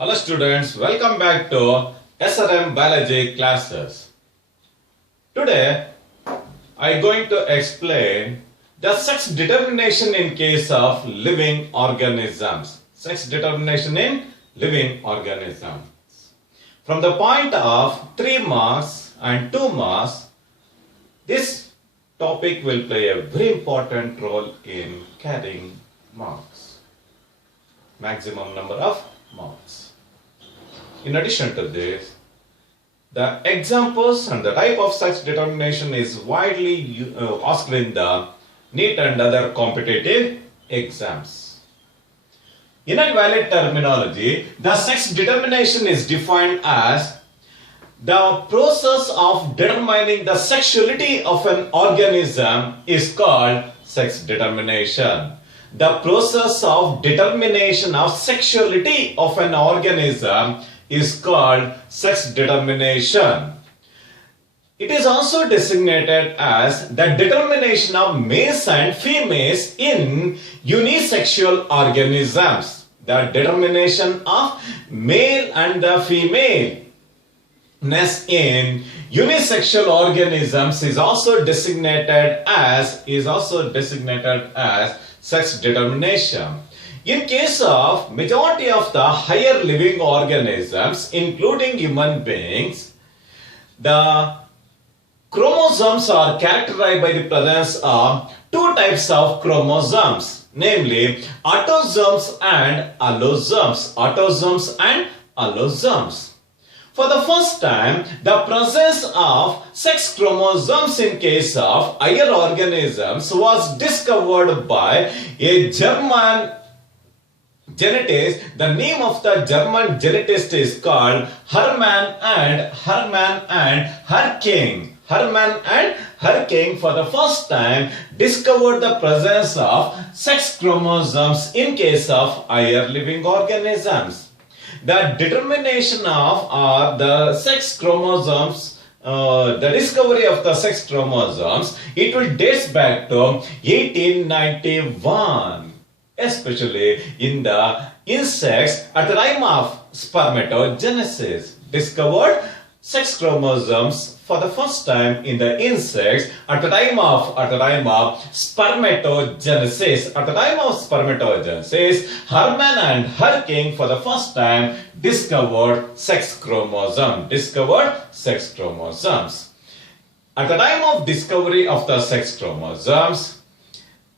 Hello students, welcome back to SRM Biology classes. Today I am going to explain the sex determination in case of living organisms. Sex determination in living organisms. From the point of 3 marks and 2 marks, this topic will play a very important role in carrying marks. Maximum number of marks. In addition to this, the examples and the type of sex determination is widely asked in the NEET and other competitive exams. In a valid terminology, the sex determination is defined as the process of determining the sexuality of an organism is called sex determination. The process of determination of sexuality of an organism is called sex determination. It is also designated as the determination of males and females in unisexual organisms. The determination of male and the femaleness in unisexual organisms is also designated as sex determination. In case of majority of the higher living organisms, including human beings, the chromosomes are characterized by the presence of two types of chromosomes, namely autosomes and allosomes. Autosomes and allosomes. For the first time, the presence of sex chromosomes in case of higher organisms was discovered by a German genetist. The name of the German genetist is called Hermann and Herking. Hermann and Herking for the first time discovered the presence of sex chromosomes in case of higher living organisms. The determination of the sex chromosomes, the discovery of the sex chromosomes, it will date back to 1891, especially in the insects at the time of spermatogenesis. Discovered sex chromosomes for the first time in the insects at the time of spermatogenesis. At the time of spermatogenesis, Hermann and Herking for the first time discovered sex chromosomes. At the time of discovery of the sex chromosomes,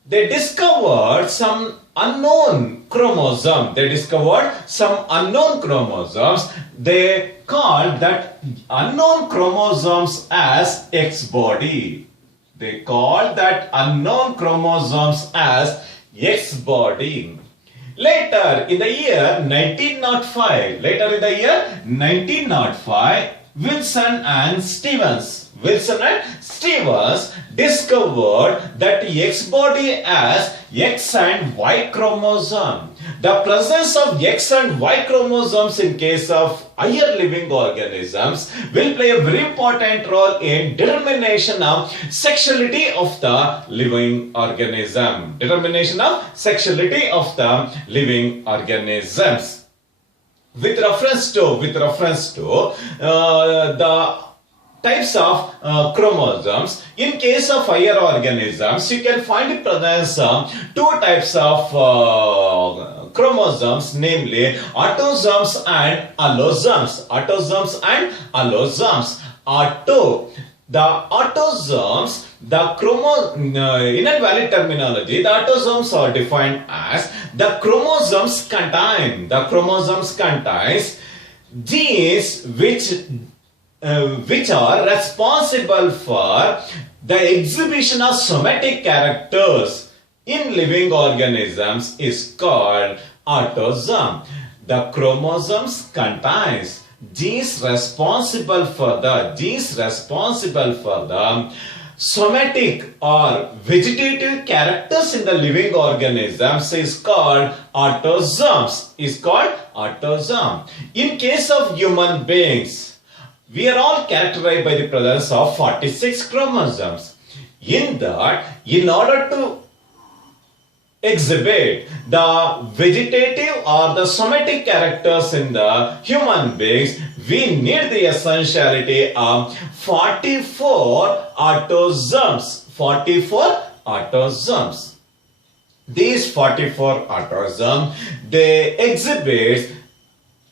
they discovered some unknown chromosome. They called that unknown chromosomes as X-body. They called that unknown chromosomes as X-body. Later in the year 1905, Wilson and Stevens discovered that X-body as X and Y chromosome. The presence of X and Y chromosomes in case of higher living organisms will play a very important role in determination of sexuality of the living organism. With reference to the types of chromosomes, in case of higher organisms, you can find the presence of two types of chromosomes, namely autosomes and allosomes. The autosomes, in a valid terminology, the autosomes are defined as the chromosomes contains genes which are responsible for the exhibition of somatic characters in living organisms is called autosome. The chromosomes contains genes responsible for the somatic or vegetative characters in the living organisms is called autosomes. In case of human beings, we are all characterized by the presence of 46 chromosomes. In that, in order to exhibit the vegetative or the somatic characters in the human beings, we need the essentiality of 44 autosomes. 44 autosomes. These 44 autosomes, they exhibit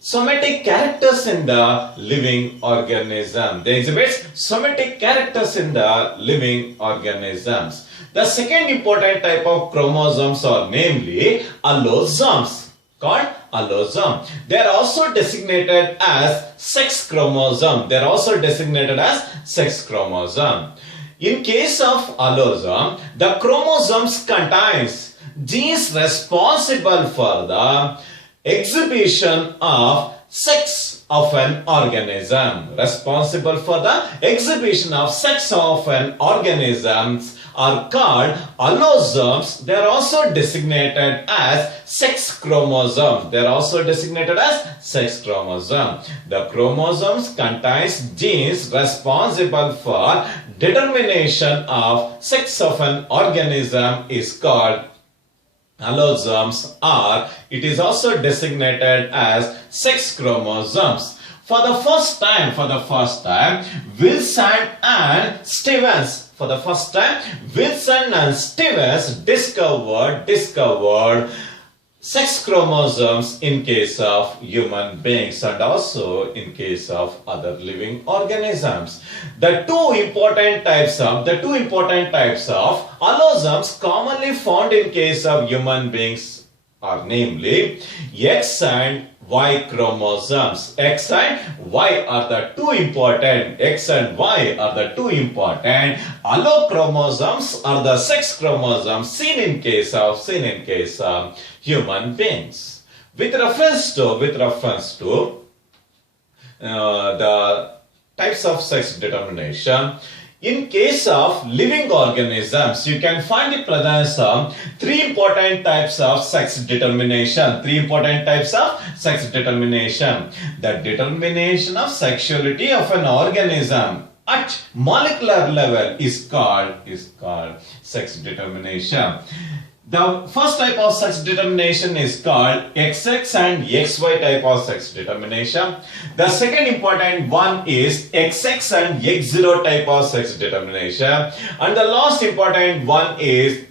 somatic characters in the living organism. They exhibit somatic characters in the living organisms. The second important type of chromosomes are namely allosomes, called allosome. They are also designated as sex chromosome. They are also designated as sex chromosome. In case of allosome, the chromosomes contains genes responsible for the exhibition of sex of an organism. Responsible for the exhibition of sex of an organism are called allosomes. They are also designated as sex chromosome. They are also designated as sex chromosome. The chromosomes contains genes responsible for determination of sex of an organism is called allosomes, or it is also designated as sex chromosomes. For the first time, Wilson and Stevens discovered sex chromosomes in case of human beings and also in case of other living organisms. The two important types of allosomes commonly found in case of human beings are namely X and Y chromosomes. X and Y are the two important. Allochromosomes are the sex chromosomes seen in case of human beings. With reference to the types of sex determination, in case of living organisms, you can find the presence of three important types of sex determination. The determination of sexuality of an organism at molecular level is called sex determination. The first type of sex determination is called XX and XY type of sex determination. The second important one is XX and X0 type of sex determination. And the last important one is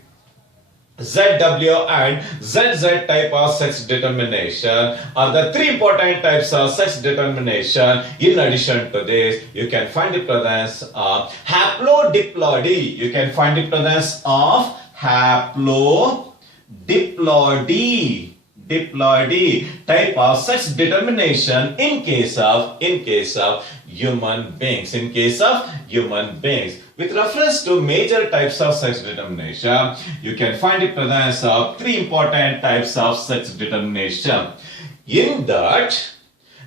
ZW and ZZ type of sex determination are the three important types of sex determination. In addition to this, you can find the presence of haplo-diploidy. Haplo-diploidy type of sex determination in case of human beings. With reference to major types of sex determination, you can find the presence of three important types of sex determination. In that,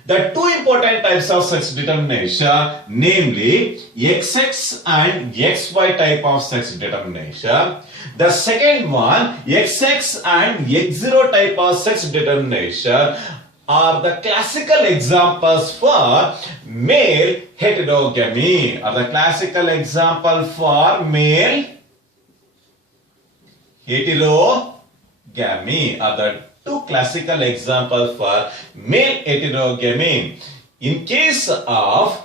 the two important types of sex determination, namely XX and XY type of sex determination. The second one, XX and X0 type of sex determination, are the classical examples for male heterogamy. Are the two classical examples for male heterogamy. In case of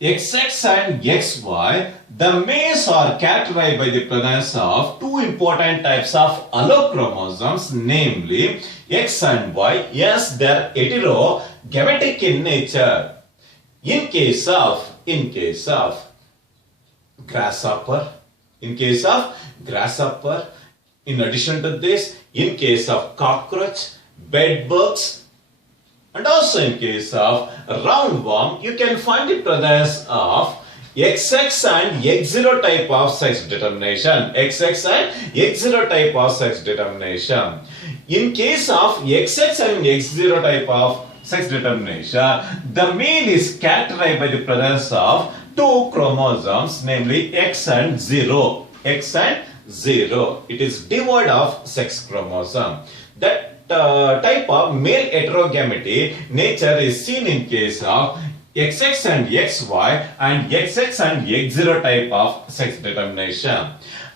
XX and XY, the males are characterized by the presence of two important types of allochromosomes, namely X and Y. Yes, they are heterogametic in nature. In case of grasshopper, in addition to this, in case of cockroach, bedbugs, and also in case of roundworm, you can find the presence of XX and X0 type of sex determination. In case of XX and X0 type of sex determination, the male is characterized by the presence of two chromosomes, namely X and 0. It is devoid of sex chromosome. That type of male heterogamity nature is seen in case of XX and XY and XX and X0 type of sex determination.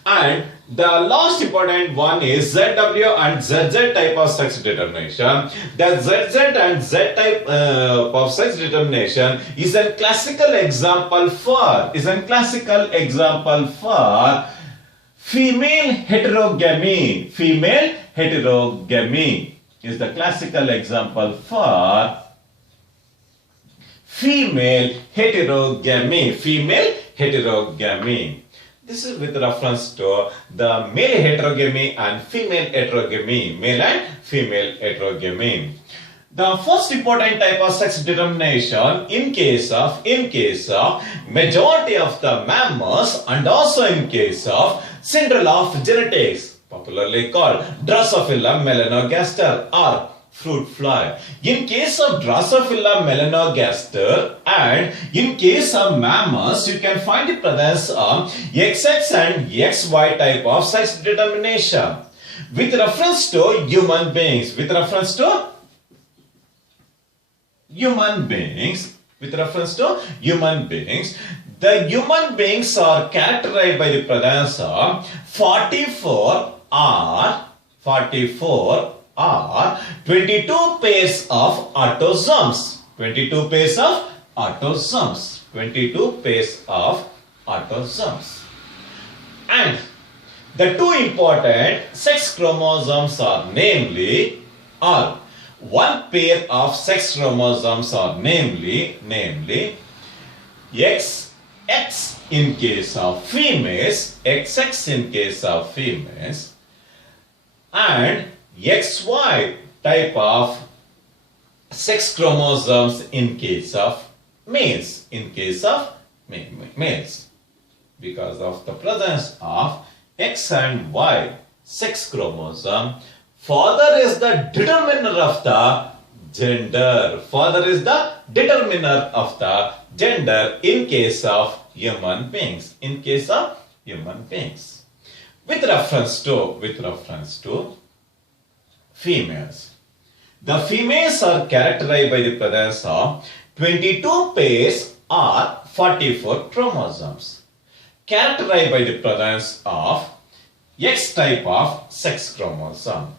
And the last important one is ZW and ZZ type of sex determination. The ZZ and Z type of sex determination is a classical example for female heterogamy. Female heterogamy is the classical example for female heterogamy. Female heterogamy. This is with reference to the male heterogamy and female heterogamy. Male and female heterogamy. The first important type of sex determination in case of majority of the mammals and also in case of central of genetics, popularly called Drosophila melanogaster or fruit fly. In case of Drosophila melanogaster and in case of mammals, you can find the presence of XX and XY type of sex determination. With reference to human beings, the human beings are characterized by the presence of 44 or 22 pairs of autosomes. 22 pairs of autosomes. And the two important sex chromosomes are namely, or one pair of sex chromosomes are namely XX in case of females, XX in case of females, and XY type of sex chromosomes in case of males, because of the presence of X and Y sex chromosome, father is the determiner of the gender. In case of human beings. With reference to females. The females are characterized by the presence of 22 pairs or 44 chromosomes. Characterized by the presence of X type of sex chromosome.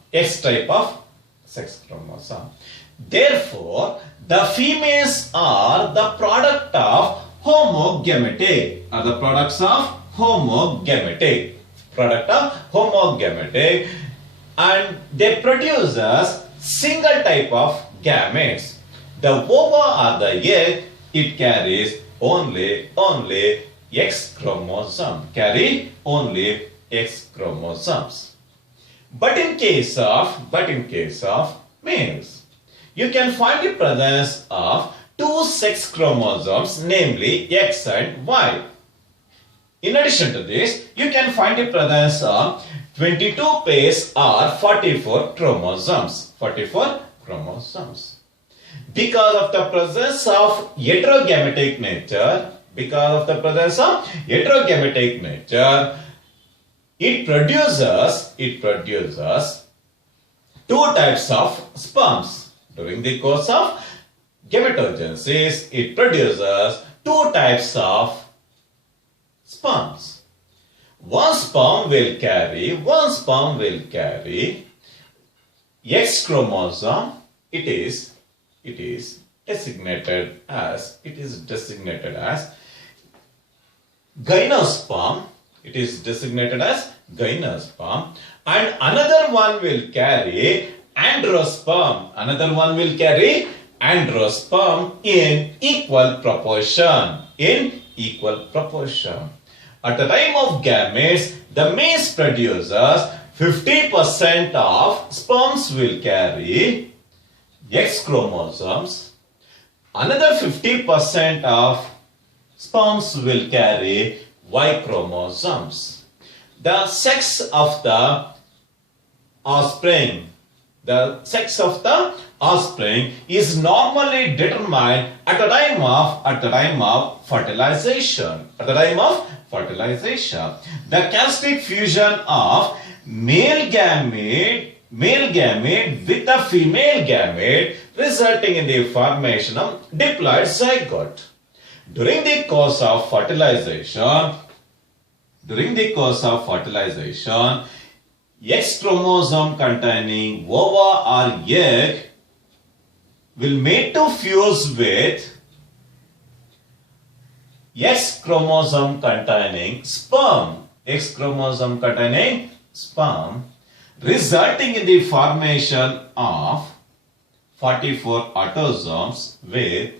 Therefore, the females are the product of homogametic. And they produce a single type of gametes. The ova or the egg, it carries only X chromosome. But in case of males, you can find the presence of two sex chromosomes, namely X and Y. In addition to this, you can find the presence of 22 pairs or 44 chromosomes. Because of the presence of heterogametic nature, it produces two types of sperms. During the course of gametogenesis, it produces two types of sperms. One sperm will carry X chromosome. It is designated as gynosperm. And another one will carry androsperm. In equal proportion. At the time of gametes, the males produces 50% of sperms will carry X chromosomes. Another 50% of sperms will carry Y chromosomes. The sex of the offspring is normally determined at the time of fertilization. The charistic fusion of male gamete with the female gamete, resulting in the formation of diploid zygote. During the course of fertilization, during the course of fertilization, X chromosome containing ova or egg will mate to fuse with X chromosome containing sperm. X chromosome containing sperm, resulting in the formation of 44 autosomes with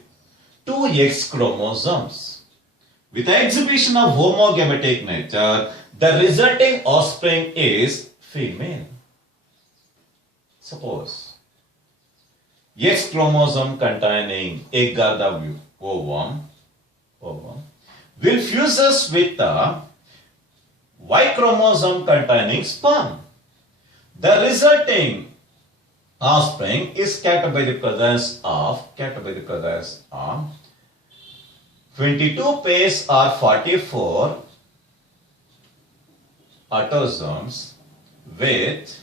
2 X chromosomes. With the exhibition of homogametic nature, the resulting offspring is female. Suppose X chromosome containing egg or the ovum will fuses with the Y chromosome containing sperm. The resulting offspring is carried by the presence of 22 pairs or 44 autosomes with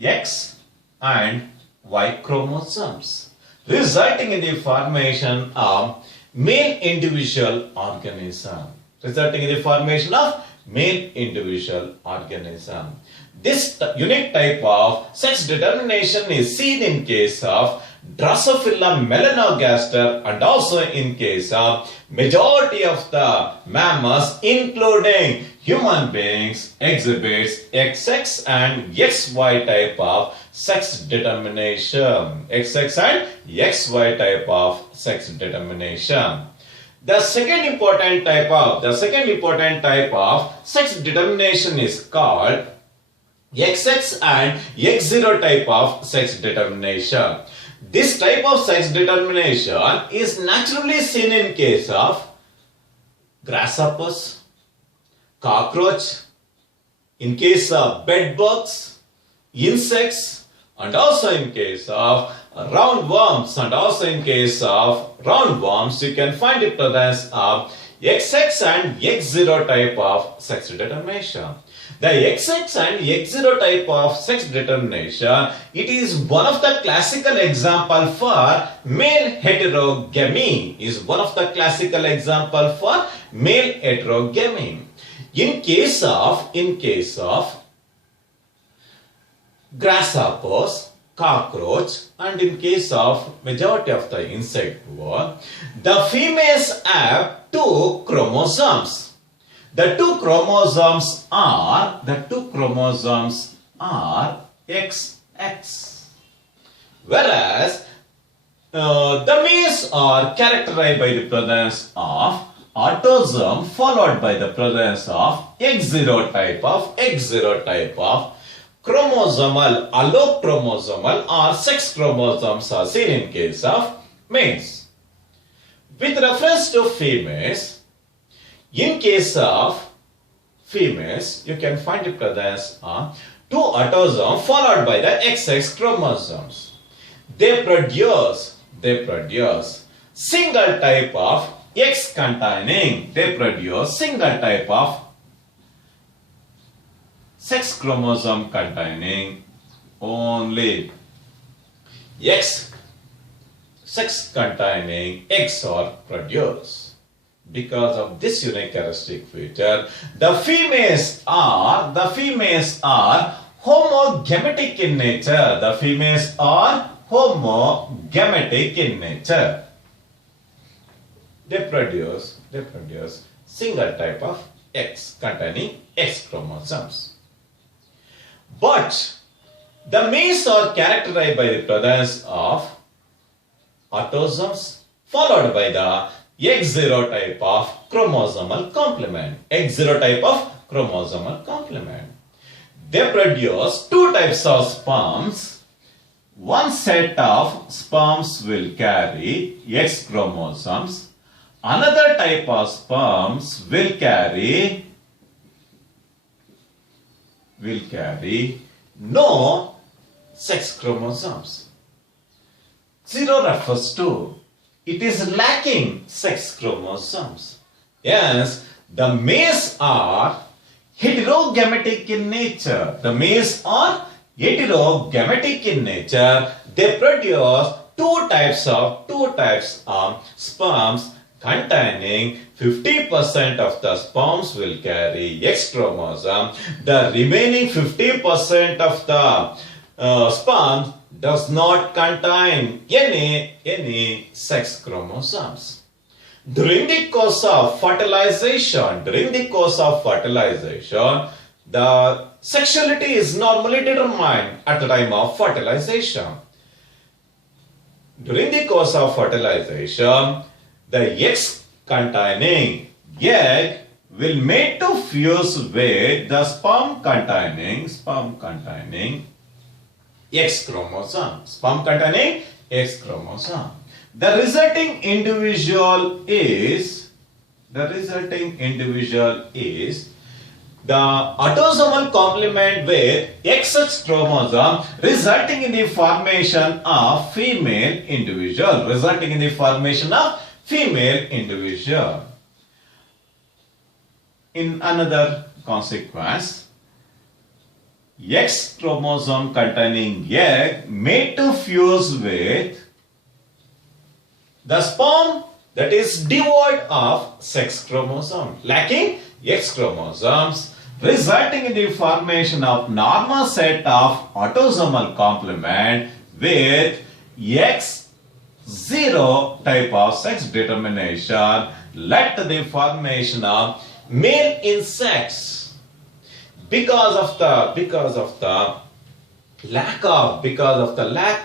X and Y chromosomes, resulting in the formation of male individual organism. This unique type of sex determination is seen in case of Drosophila melanogaster and also in case of majority of the mammals including human beings exhibits XX and XY type of sex determination. XX and XY type of sex determination. The second important type of sex determination is called XX and X0 type of sex determination. This type of sex determination is naturally seen in case of grasshoppers, cockroach, in case of bedbugs, insects, and also in case of roundworms. You can find the presence of XX and X0 type of sex determination. The XX and X0 type of sex determination, it is one of the classical example for male heterogamy. In case of grasshoppers, cockroach, and in case of majority of the insect world, the females have 2 chromosomes. The two chromosomes are XX. Whereas the males are characterized by the presence of autosome followed by the presence of X0 type of chromosomal, allochromosomal or sex chromosomes are seen in case of males. With reference to females, in case of females, you can find the presence of 2 autosomes followed by the XX chromosomes. They produce single type of X containing, single type of sex chromosome containing only X, sex containing X are produced. Because of this unique characteristic feature, the females are homogametic in nature. They produce single type of X containing X chromosomes. But the males are characterized by the presence of autosomes followed by the X0 type of chromosomal complement. They produce 2 types of sperms. One set of sperms will carry X chromosomes. Another type of sperms will carry no sex chromosomes. 0 refers to it is lacking sex chromosomes. Yes, the males are heterogametic in nature. They produce two types of sperms containing 50% of the sperms will carry X chromosome. The remaining 50% of the sperm does not contain any sex chromosomes. During the course of fertilization, the sexuality is normally determined at the time of fertilization. During the course of fertilization, the eggs containing egg will mate to fuse with the sperm containing X chromosome. The resulting individual is the autosomal complement with XX chromosome, resulting in the formation of female individual. In another consequence, X chromosome containing egg made to fuse with the sperm that is devoid of sex chromosome, lacking X chromosomes, resulting in the formation of normal set of autosomal complement with X0 type of sex determination, led to the formation of male insects. Because of the lack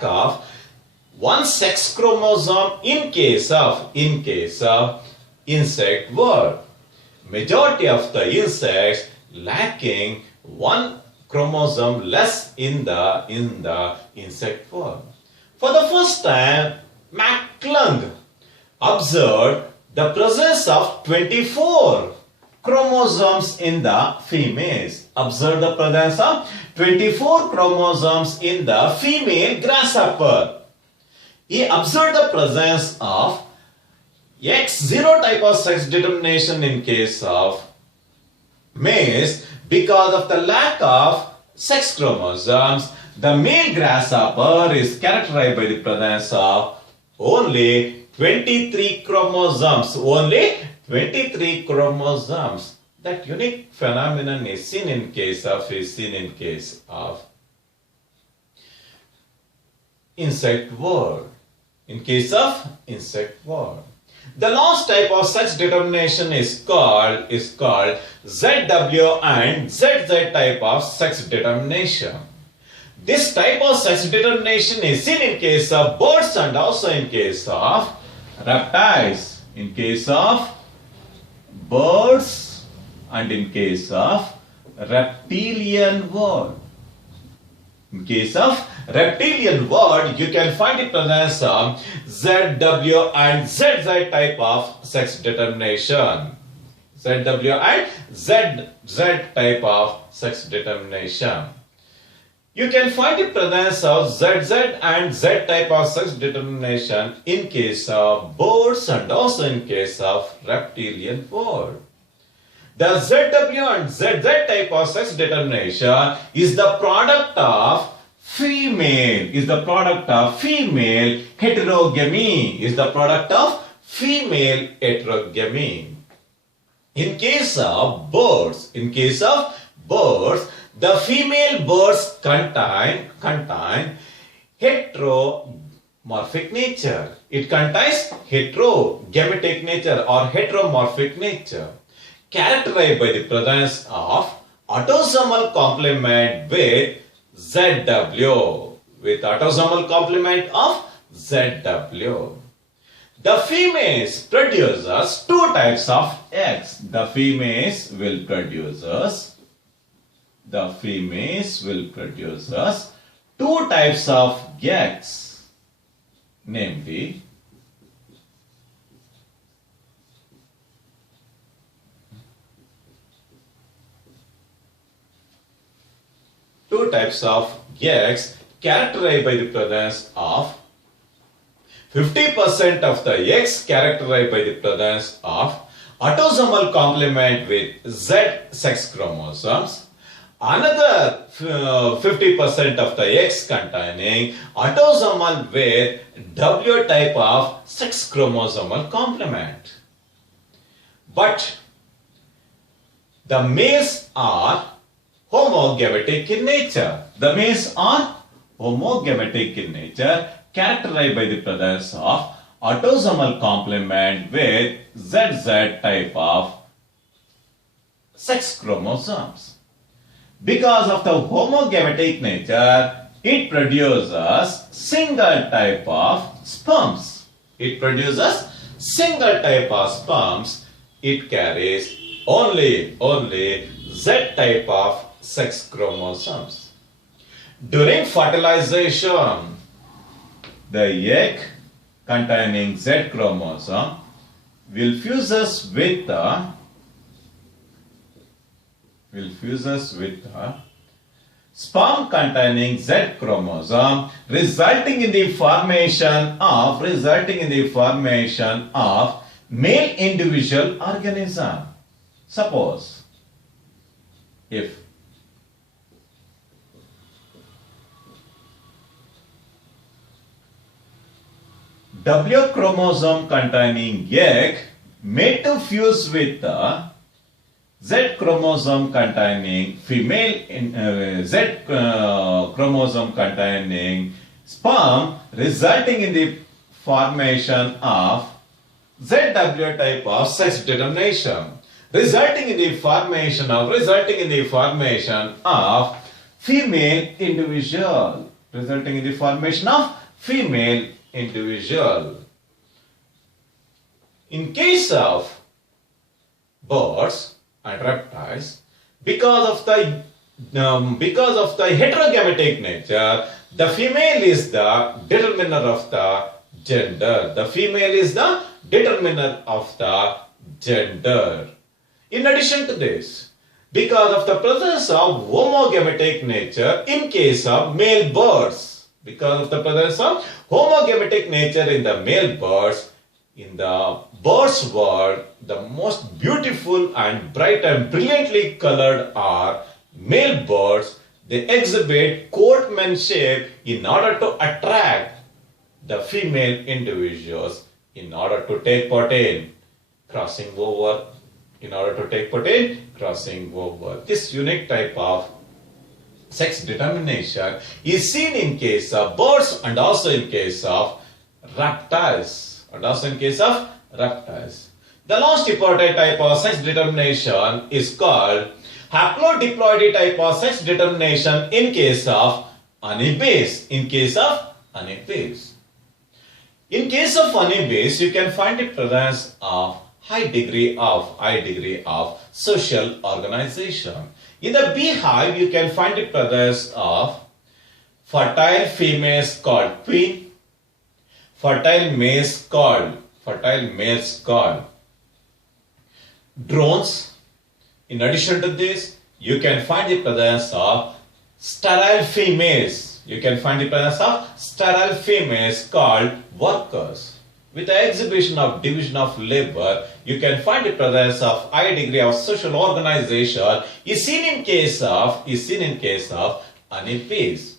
of one sex chromosome in case of insect world. Majority of the insects lacking one chromosome less in the insect world. For the first time, McClung observed the presence of 24 chromosomes in the females. Observed the presence of 24 chromosomes in the female grasshopper. He observed the presence of X0 type of sex determination in case of males. Because of the lack of sex chromosomes, the male grasshopper is characterized by the presence of only 23 chromosomes. That unique phenomenon is seen in case of insect world. The last type of sex determination is called ZW and ZZ type of sex determination. This type of sex determination is seen in case of birds and also in case of reptiles. In case of birds and in case of reptilian world. In case of reptilian world, you can find the presence of ZW and ZZ type of sex determination. ZW and ZZ type of sex determination. You can find the presence of ZZ and Z type of sex determination in case of birds and also in case of reptilian world. The ZW and ZZ type of sex determination is the product of female heterogamy. In case of birds, the female birds contain heteromorphic nature. It contains heterogametic nature or heteromorphic nature, characterized by the presence of autosomal complement with ZW, The females produces two types of eggs. The females will produce two types of eggs, namely two types of eggs characterized by the presence of 50% of the eggs characterized by the presence of autosomal complement with Z sex chromosomes. Another 50% of the eggs containing autosomal with W type of sex chromosomal complement. But the males are homogametic in nature. The males are homogametic in nature, characterized by the presence of autosomal complement with ZZ type of sex chromosomes. Because of the homogametic nature, it produces single type of sperms. It produces single type of sperms. It carries only Z type of sex chromosomes. During fertilization, the egg containing Z chromosome will fuses with the sperm containing Z chromosome, resulting in the formation of male individual organism. Suppose if W chromosome containing egg made to fuse with the Z chromosome containing chromosome containing sperm, resulting in the formation of ZW type of sex determination, resulting in the formation of female individual, In case of birds and reptiles, because of the heterogamic nature, the female is the determiner of the gender. In addition to this, because of the presence of homogametic nature in case of male birds, in the male birds, in the birds world, the most beautiful and bright and brilliantly colored are male birds. They exhibit courtman shape in order to attract the female individuals in order to take part in crossing over. This unique type of sex determination is seen in case of birds and also in case of reptiles. The last important type of sex determination is called haplo-diploidy type of sex determination in case of honeybees. In case of honeybees, you can find the presence of high degree of social organization. In the beehive, you can find the presence of fertile females called queen, fertile males called drones. In addition to this, you can find the presence of sterile females. Called workers. With the exhibition of division of labor, you can find the presence of high degree of social organization is seen in case of honeybees.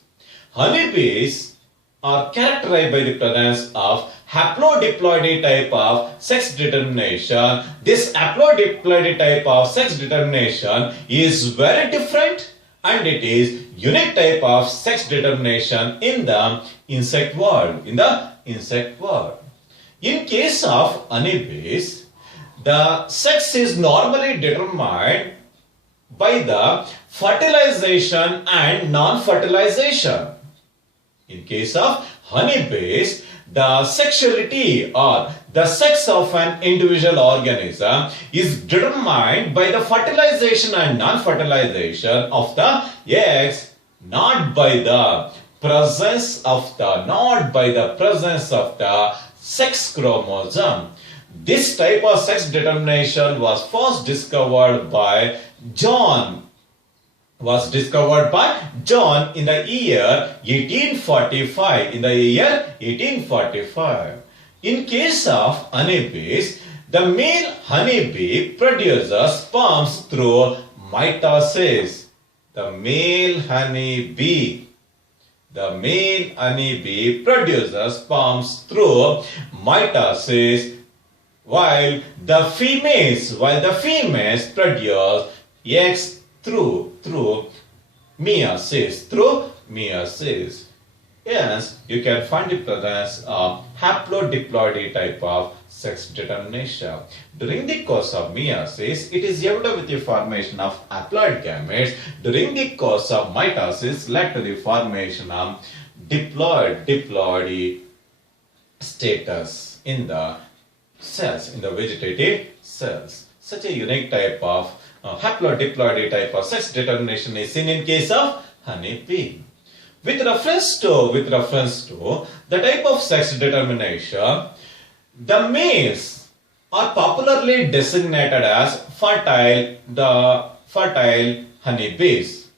Honeybees are characterized by the presence of haplo-diploidy type of sex determination. This haplo-diploidy type of sex determination is very different and it is unique type of sex determination in the insect world. In case of honeybees, the sex is normally determined by the fertilization and non-fertilization. In case of honeybees, the sexuality or the sex of an individual organism is determined by the fertilization and non-fertilization of the eggs, not by the presence of the sex chromosome. This type of sex determination was first discovered by John in the year 1845. In case of honeybees, the male honeybee produces sperms through mitosis. The male honeybee produces sperms through mitosis. while the females produce eggs through meiosis. Yes, you can find the presence of haplo-diploidy type of sex determination. During the course of meiosis, it is evident with the formation of haploid gametes. During the course of mitosis, led to the formation of diploidy status in the cells, in the vegetative cells. Such a unique type of haplo-diploidy type of sex determination is seen in case of honeybee. With reference to the type of sex determination, the males are popularly designated as fertile honeybees.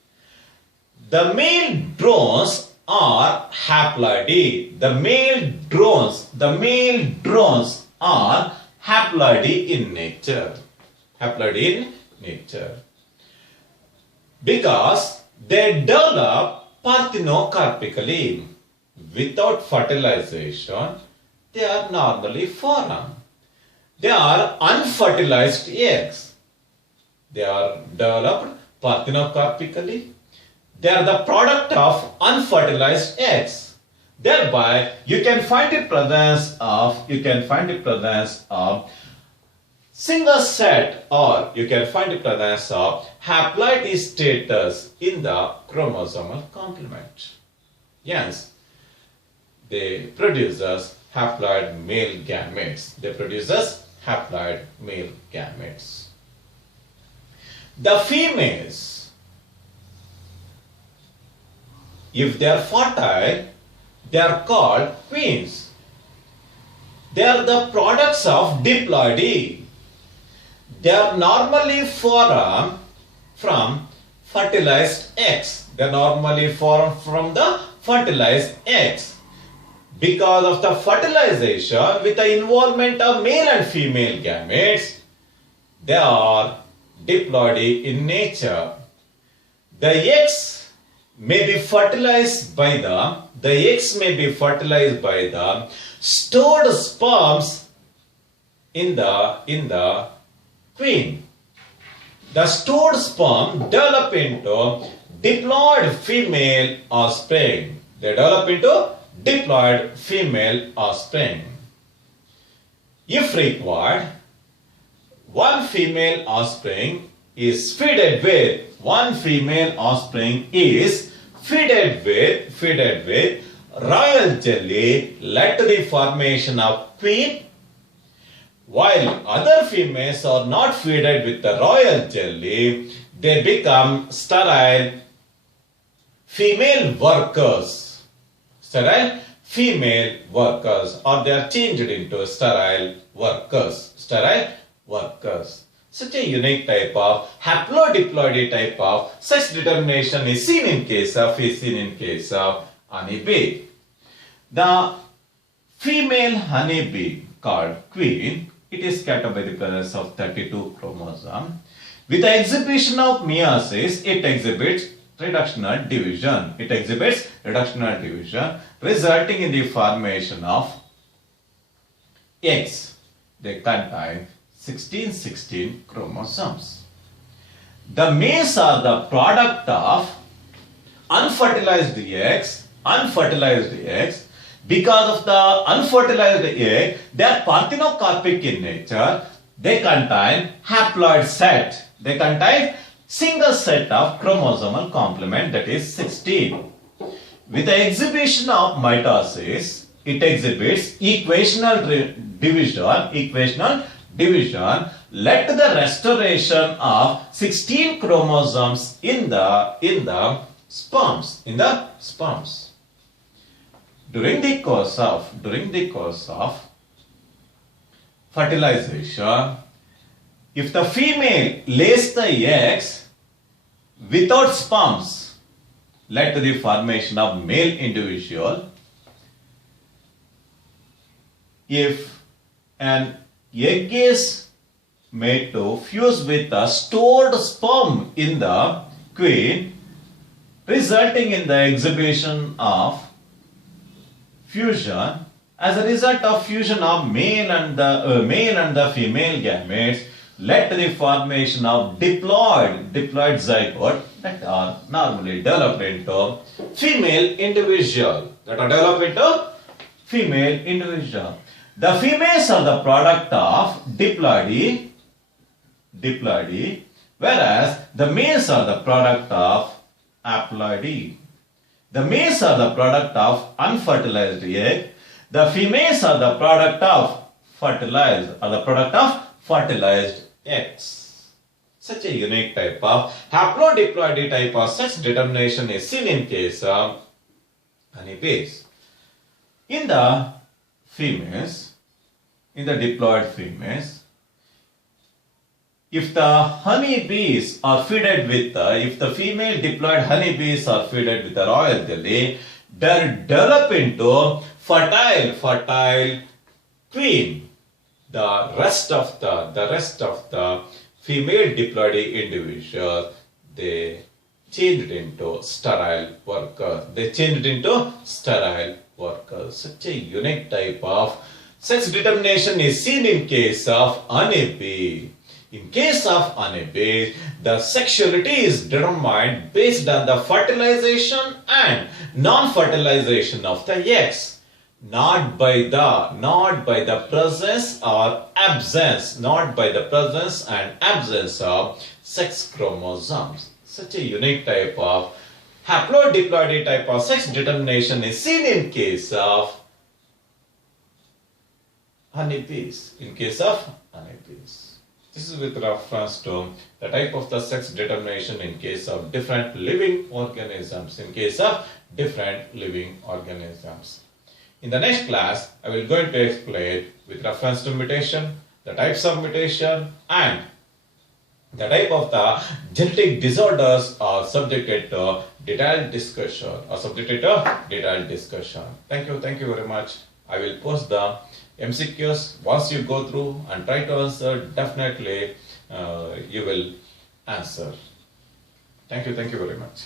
The male drones are haploidy. The male drones are haploidy in nature. Because they develop parthenocarpically. Without fertilization, they are normally foreign. They are unfertilized eggs. They are developed parthenocarpically. They are the product of unfertilized eggs. Thereby, you can find the presence of single set, or you can find the presence of haploid status in the chromosomal complement. Yes, they produce haploid male gametes. The females, if they are fertile, they are called queens. They are the products of diploidy. They are normally formed from fertilized eggs. They are normally formed from the fertilized eggs. Because of the fertilization with the involvement of male and female gametes, they are diploidy in nature. The eggs may be fertilized by the stored sperms in the queen. The stored sperm develop into diploid female offspring. They develop into diploid female offspring. If required, one female offspring is fitted with royal jelly led to the formation of queen, while other females are not fed with the royal jelly. They become sterile female workers, or they are changed into sterile workers. Such a unique type of haplo-diploidy type of sex determination is seen in case of honeybee. The female honeybee called queen, it is scattered by the presence of 32 chromosomes. With the exhibition of meiosis, it exhibits reductional division. Resulting in the formation of eggs. They contain 16 chromosomes. The males are the product of unfertilized eggs. Because of the unfertilized egg, they are parthenocarpic in nature. They contain haploid set. They contain single set of chromosomal complement, that is 16. With the exhibition of mitosis, it exhibits equational division led to the restoration of 16 chromosomes in the sperms. During the course of fertilization, if the female lays the eggs without sperms, led to the formation of male individual. If an egg is made to fuse with a stored sperm in the queen, resulting in the exhibition of fusion as a result of fusion of male and the female gametes led to the formation of diploid zygote that are normally developed into female individual. The females are the product of diploidy, whereas the males are the product of haploidy. The males are the product of unfertilized egg. The females are the product of fertilized eggs. Such a unique type of haplo-diploidy type of sex determination is seen in case of honeybees. In the diploid females, if the honeybees are fed with if the female diploid honeybees are fed with the royal jelly, they develop into fertile queen. The rest of the female diploidy individuals, they changed into sterile workers. Such a unique type of sex determination is seen in case of honeybee. In case of honeybees, the sexuality is determined based on the fertilization and non-fertilization of the eggs, not by the presence and absence of sex chromosomes. Such a unique type of haplo-diploidy type of sex determination is seen in case of honeybees. This is with reference to the type of the sex determination in case of different living organisms. In the next class, I will going to explain with reference to mutation, the types of mutation, and the type of the genetic disorders are subjected to detailed discussion. Thank you very much. I will post the MCQs. Once you go through and try to answer, definitely you will answer. Thank you very much.